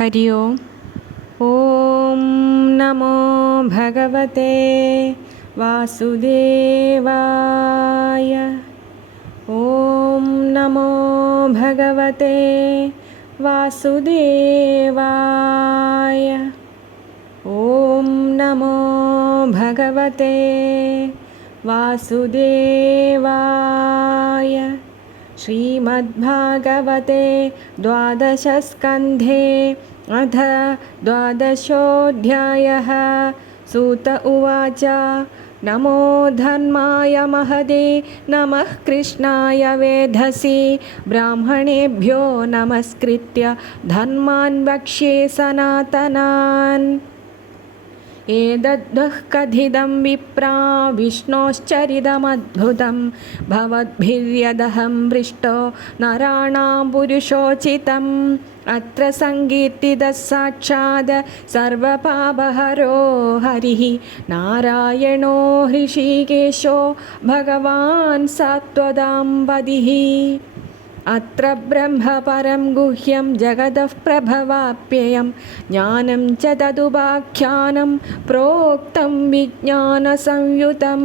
हरि ओम्। ॐ नमो भगवते वासुदेवाय। ॐ नमो भगवते वासुदेवाय। ॐ नमो भगवते वासुदेवाय। श्रीमद्भागवते द्वादशस्कन्धे अथ द्वादशोऽध्यायः। सूत उवाच नमो धर्माय महदे नमः कृष्णाय वेधसि ब्राह्मणेभ्यो नमस्कृत्य धर्मान् वक्ष्ये सनातनान्। एतद्वः कथितं विप्रा विष्णोश्चरितमद्भुतं भवद्भिर्यदहं पृष्टो नराणां पुरुषोचितम्। अत्र सङ्कीर्तितः साक्षात् सर्वपापहरो हरिः नारायणो हृषीकेशो भगवान् सात्वतां पदिः। अत्र ब्रह्म परं गुह्यं जगतः प्रभवाप्ययं ज्ञानं च तदुपाख्यानं प्रोक्तं विज्ञानसंयुतं।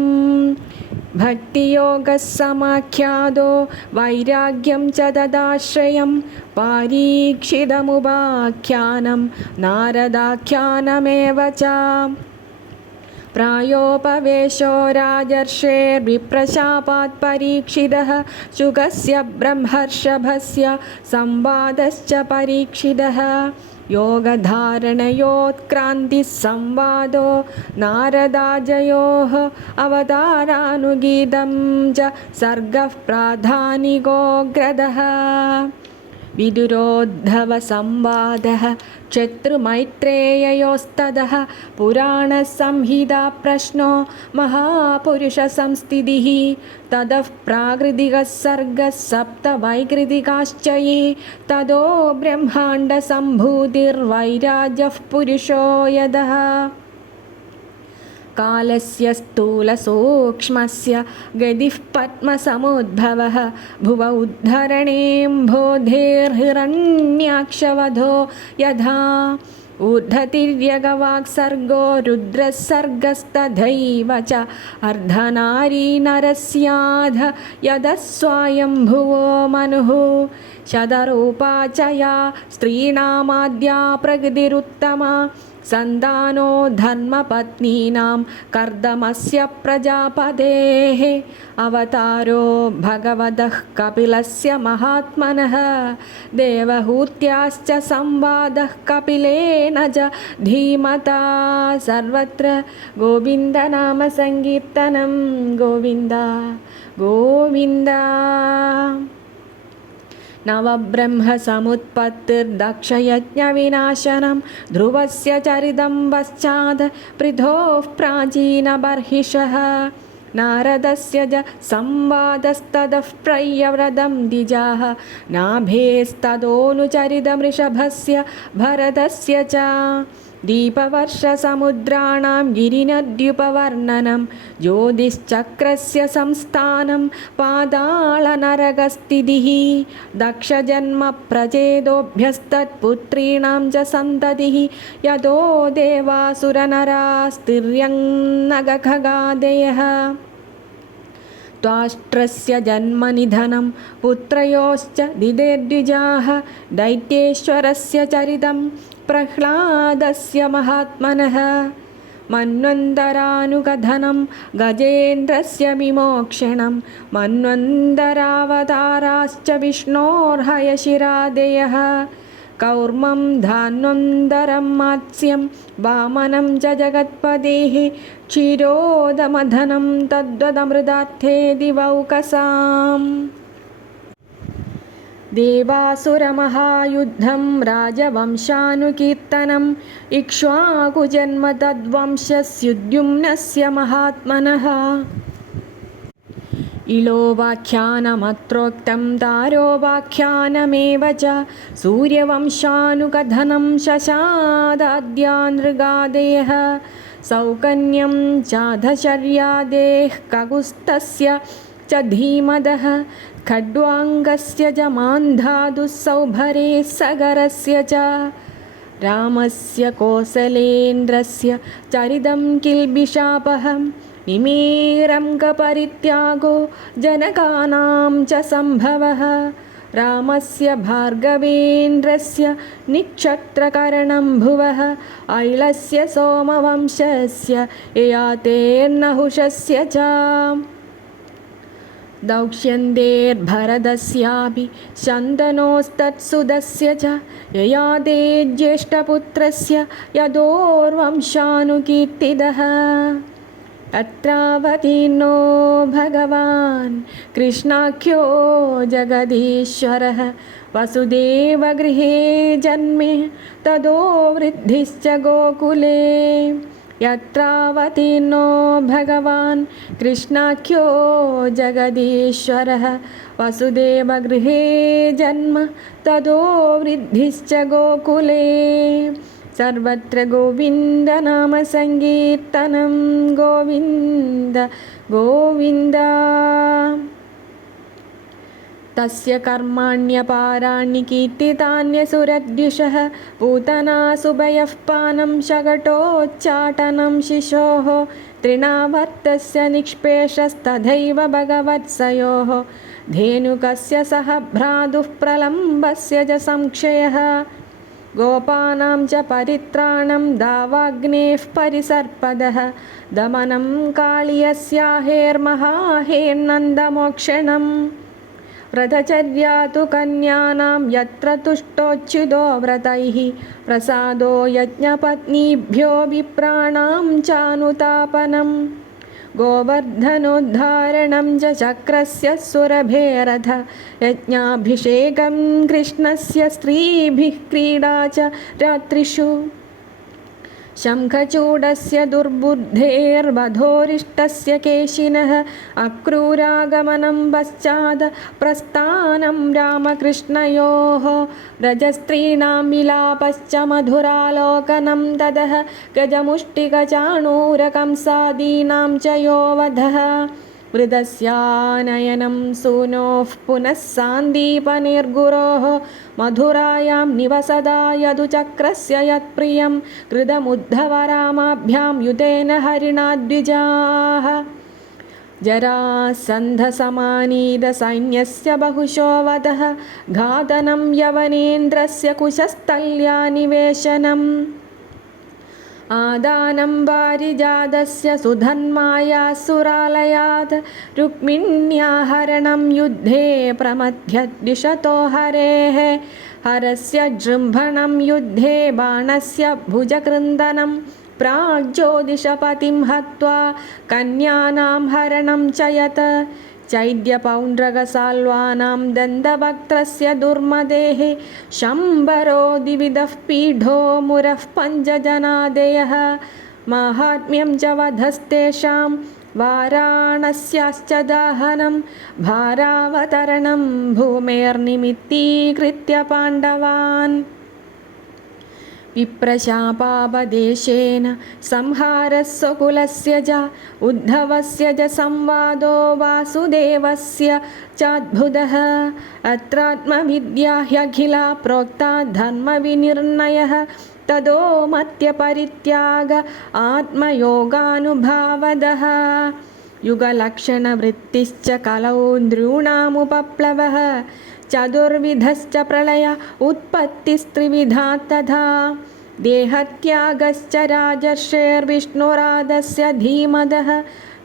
भक्तियोगः समाख्यातो वैराग्यं च तदाश्रयं पारीक्षितमुपाख्यानं नारदाख्यानमेव च। प्रायोपवेशो राजर्षेर्विप्रशापात् परीक्षितः शुकस्य ब्रह्मर्षभस्य संवादश्च परीक्षितः। योगधारणयोत्क्रान्तिः संवादो नारदाजयोः अवतारानुगीतं च सर्गः प्राधानिकोऽग्रदः। विदुरोद्धवसंवादः शत्रुमैत्रेययोस्ततः पुराणसंहिताप्रश्नो महापुरुषसंस्थितिः। ततः प्राकृतिकः सर्गः सप्तवैकृतिकाश्च ये ततो ब्रह्माण्डसम्भूतिर्वैराज्यः पुरुषो यदः। कालस्य स्थूलसूक्ष्मस्य गतिः पद्मसमुद्भवः भुव उद्धरणेऽम्भोधेर्हिरण्याक्षवधो यथा। ऊर्ध्वतिर्यगवाक्सर्गो रुद्रसर्गस्तथैव च अर्धनारी नरस्याध यदः स्वायम्भुवो मनुः। शतरूपा च या स्त्रीणामाद्या प्रकृतिरुत्तमा सन्तानो धर्मपत्नीनां कर्दमस्य प्रजापतेः। अवतारो भगवतः कपिलस्य महात्मनः देवहूत्याश्च संवादः कपिलेन च धीमता। सर्वत्र गोविन्दनामसङ्कीर्तनं गोविन्द गोविन्द। नवब्रह्मसमुत्पत्तिर्दक्षयज्ञविनाशनं ध्रुवस्य चरितं पश्चात् पृथोः प्राचीनबर्हिषः। नारदस्य च संवादस्ततः प्रयव्रतं द्विजाः नाभेस्ततोऽनुचरितमृषभस्य भरतस्य च। दीपवर्षसमुद्राणां गिरिनद्युपवर्णनं ज्योतिश्चक्रस्य संस्थानं पातालनरकस्थितिः। दक्षजन्मप्रचेदोभ्यस्तत्पुत्रीणां च सन्ततिः यतो देवासुरनरास्तिर्यङ्नगखगादयः। त्वाष्ट्रस्य जन्मनिधनं पुत्रयोश्च दिदेर्द्विजाः दैत्येश्वरस्य चरितं प्रह्लादस्य महात्मनः। मन्वन्तरानुकथनं गजेन्द्रस्य विमोक्षणं मन्वन्तरावताराश्च विष्णोर्हयशिरादयः। कौर्मं धान्वन्तरं मात्स्यं वामनं च जगत्पतेः क्षीरोदमधनं तद्वदमृतार्थे दिवौकसाम्। देवासुरमहायुद्धं राजवंशानुकीर्तनम् इक्ष्वाकुजन्म तद्वंशस्युद्युम्नस्य महात्मनः। इलोवाख्यानमत्रोक्तं तारोवाख्यानमेव च सूर्यवंशानुकथनं शशादाद्यानृगादयः। सौकन्यं चाधशर्यादेः ककुस्तस्य च धीमदः खड्वाङ्गस्य च मान्धातुः सौभरे सगरस्य च रामस्य कौसलेन्द्रस्य चरितं किल्बिषापहं निमेरङ्गपरित्यागो जनकानां च सम्भवः रामस्य भार्गवेन्द्रस्य निक्षत्रकरणं भुवः ऐलस्य सोमवंशस्य ययातेर्नहुषस्य च दौक्ष्यन्तेर्भरतस्यापि शन्तनोस्तत्सुतस्य च ययाते ज्येष्ठपुत्रस्य यदोर्वंशानुकीर्तितः अत्रावतीर्णो भगवान् कृष्णाख्यो जगदीश्वरः वसुदेवगृहे जन्मे तदो वृद्धिश्च गोकुले यत्रावतीर्णो भगवान् कृष्णाख्यो जगदीश्वरः वसुदेवगृहे जन्म तदो वृद्धिश्च गोकुले सर्वत्र गोविन्दनामसङ्कीर्तनं गोविन्द गोविन्द तस्य कर्माण्यपाराणि कीर्तितान्यसुरद्विषः पूतनासुभयः पानं शकटोच्चाटनं शिशोः तृणावर्तस्य निष्पेषस्तथैव भगवत्सयोः धेनुकस्य सह भ्रातुः प्रलम्बस्य च संक्षयः गोपानां च परित्राणं दावाग्नेः परिसर्पदः दमनं काळियस्याहेर्महाहेर्नन्दमोक्षणम् व्रतचर्या तु कन्यानां यत्र तुष्टोच्युतो व्रतैः प्रसादो यज्ञपत्नीभ्यो विप्राणां चानुतापनम् गोवर्धनोद्धारणं च चक्रस्य सुरभेरथ यज्ञाभिषेकं कृष्णस्य स्त्रीभिः क्रीडा च रात्रिषु शङ्खचूडस्य दुर्बुद्धेर्वधोरिष्टस्य केशिनः अक्रूरागमनं पश्चात् प्रस्थानं रामकृष्णयोः व्रजस्त्रीणां विलापश्च मधुरालोकनं ततः गजमुष्टिकचाणूरकंसादीनां च यो वधः वृदस्यानयनं सूनोः पुनः सान्दीपनिर्गुरोः मधुरायां निवसदा यदुचक्रस्य यत्प्रियं कृतमुद्धवरामाभ्यां युतेन हरिणा द्विजाः जरासन्धसमानीतसैन्यस्य बहुशो वधः घातनं यवनेन्द्रस्य कुशस्थल्यानिवेशनम् आदानं वारिजातस्य सुधन्मायासुरालयात् रुक्मिण्याहरणं युद्धे प्रमथ्यद्विषतो हरेः हरस्य जृम्भणं युद्धे बाणस्य भुजकृन्दनं प्राग्ज्योतिषपतिं हत्वा कन्यानां हरणं च यत् चैद्यपौण्ड्रकसाल्वानां दन्तवक्त्रस्य दुर्मदेः शम्बरो द्विविधः पीढो मुरः पञ्चजनादयः माहात्म्यं च वधस्तेषां वाराणस्याश्च दाहनं भारावतरणं भूमेर्निमित्तीकृत्य पाण्डवान् विप्रशापापदेशेन संहारः स्वकुलस्य च उद्धवस्य च संवादो वासुदेवस्य चाद्भुतः अत्रात्मविद्या ह्यखिला प्रोक्ता धर्मविनिर्णयः ततो मत्यपरित्याग आत्मयोगानुभावदः युगलक्षणवृत्तिश्च कलौ नृणामुपप्लवः चतुर्विधश्च प्रलय उत्पत्तिस्त्रिविधा तथा देहत्यागश्च राजर्षेर्विष्णुरादस्य धीमदः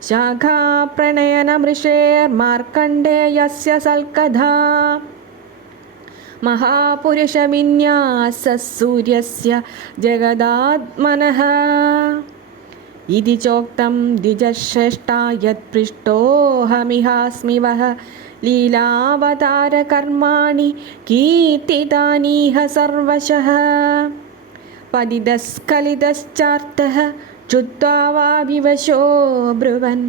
शाखाप्रणयनमृषेर्मार्कण्डेयस्य सल्कधा महापुरुषविन्यासः सूर्यस्य जगदात्मनः इति चोक्तं द्विजश्रेष्ठा यत्पृष्टोऽहमिहास्मि वः लीलावतारकर्माणि कीर्तितानीह सर्वशः पतितस्खलितश्चार्थः चुत्वा वा विवशो ब्रुवन्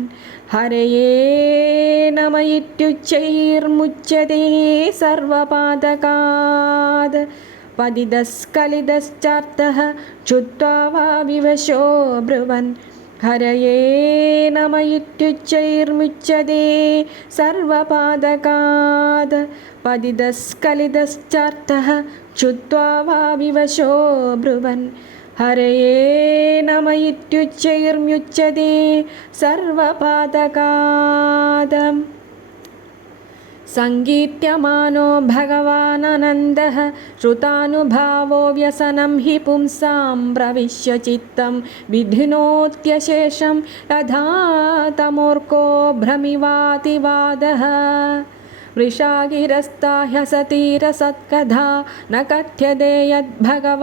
हरये नम इत्युच्चैर्मुच्यते सर्वपादकात् पतितस्खलितश्चार्थः चुत्वा वा विवशो ब्रुवन् हरये नम इत्युच्चैर्मुच्यते सर्वपादकात् पतितस्खलितश्चार्थः क्षुत्वा वा विवशो ब्रुवन् हरये नम इत्युच्चैर्मुच्यते सर्वपातकात्। सङ्गीत्यमानो भगवानन्दः श्रुतानुभावो व्यसनं हि पुंसां प्रविश्य चित्तं विध्नोत्यशेषं यथा तमूर्को भ्रमिवातिवादः। वृषागिरस्ता ह्यसतीरसत्कथा न कथ्यते यद्भगवानधोक्षजः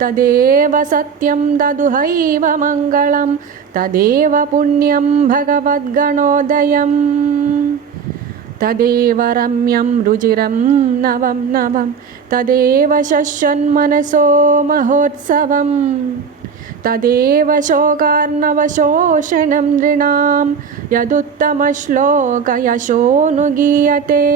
तदेव सत्यं तदुहैव मङ्गलं तदेव पुण्यं भगवद्गणोदयम् तदेव रम्यं रुचिरं नवं नवं तदेव शश्वन्मनसो महोत्सवम् तदेव शोकार्णवशोषणं नृणां यदुत्तमश्लोकयशोऽनुगीयते।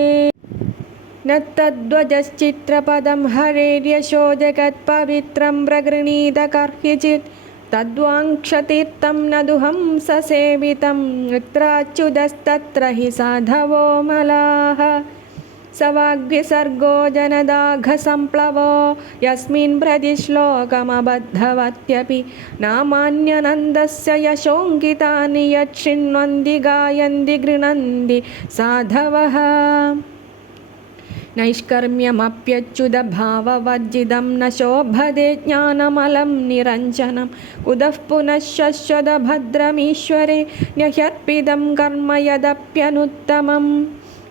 न तद्वजश्चित्रपदं हरेर्यशो जगत्पवित्रं प्रगृणीत कर्हिचित् तद्वाङ्क्षतीर्थं न दुहं ससेवितं यत्राच्युतस्तत्र हि साधवो मलाः। स वाग्विसर्गो जनदाघसम्प्लवो यस्मिन् प्रतिश्लोकमबद्धवत्यपि नामान्यनन्दस्य यशोऽङ्कितानि यच्छृण्वन्ति गायन्ति गृह्णन्ति साधवः। नैष्कर्म्यमप्यच्युतभाववर्जितं न शोभते ज्ञानमलं निरञ्जनं कुतः पुनः शश्वतभद्रमीश्वरे न्यह्यर्पितं कर्म यदप्यनुत्तमम्।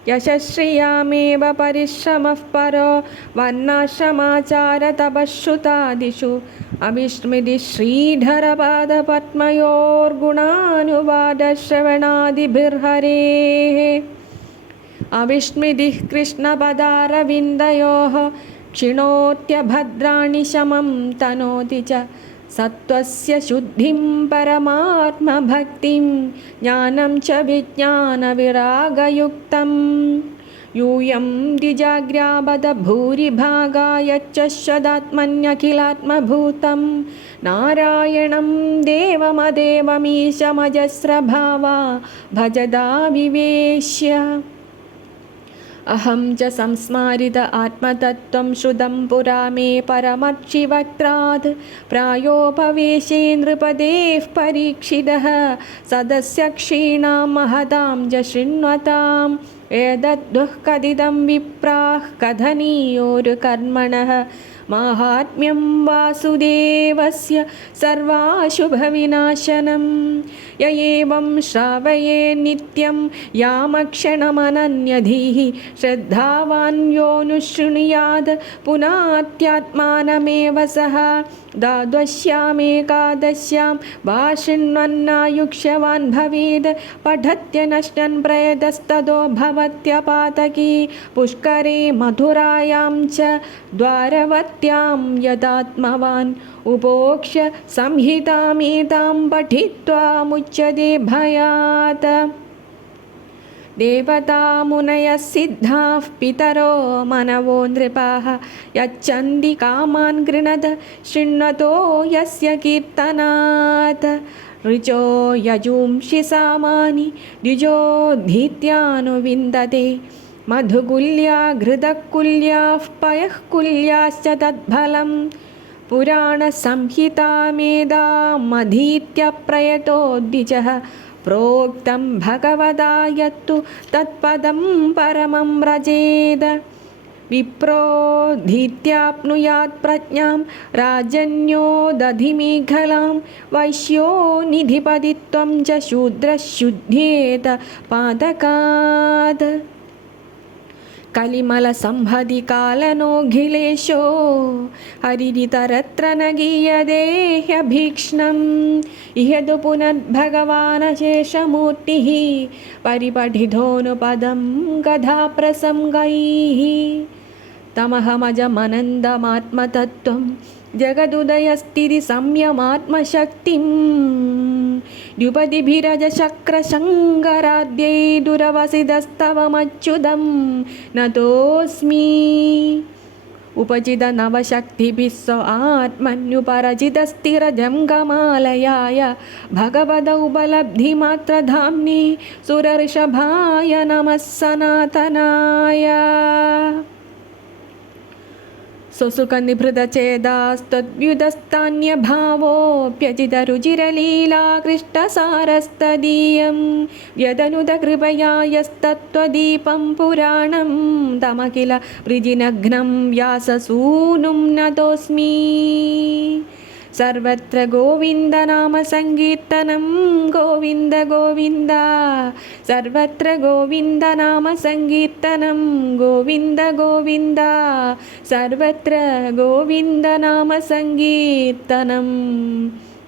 यशश्रियामेव परिश्रमः परो वर्णाश्रमाचारतपश्रुतादिषु अविस्मृतिश्रीधरपादपद्मयोर्गुणानुवादश्रवणादिभिर्हरेः। अविस्मृतिः कृष्णपदारविन्दयोः क्षिणोत्यभद्राणि शमं तनोति च सत्त्वस्य शुद्धिं परमात्मभक्तिं ज्ञानं च विज्ञानविरागयुक्तं। यूयं द्विजाग्र्याबद भूरिभागा यच्चश्वदात्मन्यखिलात्मभूतं नारायणं देवमदेवमीशमजस्रभावा भजदा विवेश्य। अहं च संस्मारित आत्मतत्त्वं श्रुतं पुरा मे परमर्षिवक्त्रात् प्रायोपवेशे नृपतेः परीक्षितः सदस्य क्षीणां महतां च शृण्वताम् एतद्दुःखदिदं विप्राः कथनीयोरुकर्मणः माहात्म्यं वासुदेवस्य सर्वाशुभविनाशनं। य एवं श्रावये नित्यं यामक्षणमनन्यधीः श्रद्धावान् योऽनुशृणुयात् पुनात्यात्मानमेव सः। द्वादश्यामेकादश्यां वा शृण्वन्नायुक्ष्यवान् भवेत् पठत्यनश्नन् प्रयतस्ततो भवत्यपातकी। पुष्करे मधुरायां च द्वारवत्यां यदात्मवान् उपोक्ष्य संहितामेतां पठित्वा मुच्यते भयात्। देवता मुनयः सिद्धाः पितरो मनवो नृपाः यच्छन्ति कामान् गृणत शृण्वतो यस्य कीर्तनात्। ऋचो यजूंषि सामानि द्विजोद्धीत्यानुविन्दते मधुकुल्या घृतकुल्याः पयःकुल्याश्च तत्फलं। पुराणसंहितामेतामधीत्य प्रयतो द्विजः प्रोक्तं भगवता यत्तु तत्पदं परमं व्रजेद। विप्रोधीत्याप्नुयात् प्रज्ञां राजन्यो दधिमेखलां वैश्यो निधिपतित्वं च शूद्रशुद्ध्येत पादकात्। कलिमलसंहति कालनोऽखिलेशो हरिरितरत्र न गीयते ह्यभीक्ष्णम्। इह तु पुनर्भगवानशेषमूर्तिः परिपठितोऽनुपदं कथाप्रसङ्गैः। तमहमजमनन्दमात्मतत्त्वं जगदुदयस्थितिसंयमात्मशक्तिं द्युपदिभिरजशक्रशङ्कराद्यै दुरवसितस्तवमच्युतं नतोऽस्मि। उपचितनवशक्तिभिः स आत्मन्युपरचितस्थिरजङ्गमालयाय भगवदौ उपलब्धिमात्रधाम्ने सुरऋषभाय नमः सनातनाय। स्वसुखनिभृतचेदास्तद्व्युदस्तान्यभावोऽप्यजितरुचिरलीलाकृष्टसारस्तदीयं व्यदनुदकृपया यस्तत्त्वदीपं पुराणं तमखिल वृजिनघ्नं व्याससूनुं नतोऽस्मि सर्वत्र गोविन्दनामसङ्कीर्तनं गोविन्द गोविन्द सर्वत्र गोविन्दनामसङ्कीर्तनं गोविन्द गोविन्द सर्वत्र गोविन्दनामसङ्कीर्तनं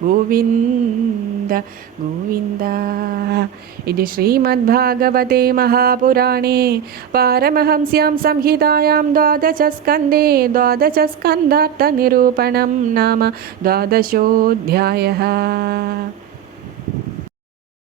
गोविन्द गोविन्द इति श्रीमद्भागवते महापुराणे पारमहंस्यां संहितायां द्वादशस्कन्धे द्वादशस्कन्धार्थनिरूपणं नाम द्वादशोऽध्यायः।